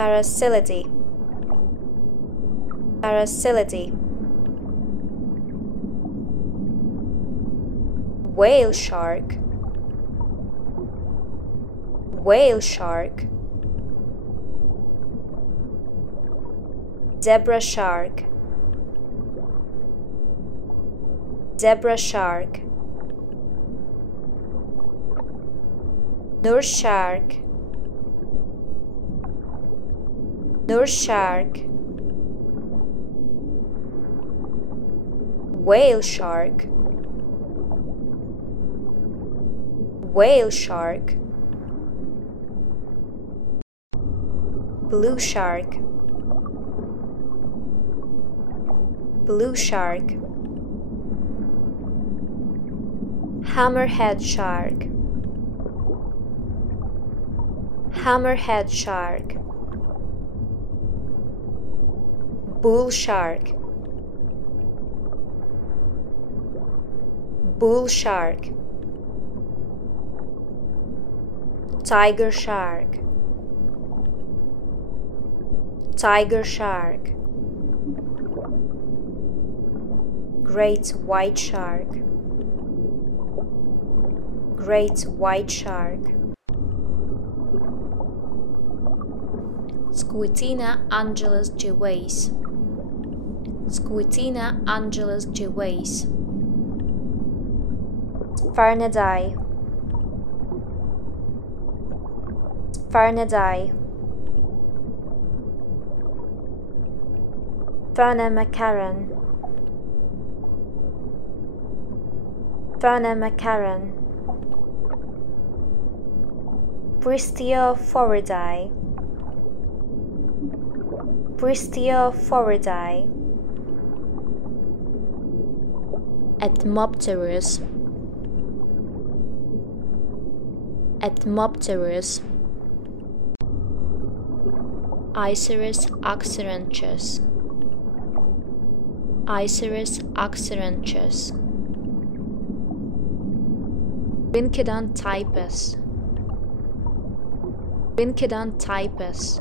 Parasilidae, Parasilidae. Whale shark, Whale shark. Zebra shark, Zebra shark. Nurse shark, Nurse shark. Whale shark, Whale shark. Blue shark, Blue shark. Hammerhead shark, Hammerhead shark. Bull shark, Bull shark. Tiger shark, Tiger shark. Great white shark, Great white shark. Squitina angelus geweiss, Squitina angelus geweiss. Sphyrnidae, Sphyrnidae. MOKARRAN, MOKARRAN. Bristiophoridae, Bristiophoridae. Ethmopterus, Ethmopterus. Iceris axyrenchus, Iceris axyrenchus. Rhynchodon typus, Rhynchodon typus.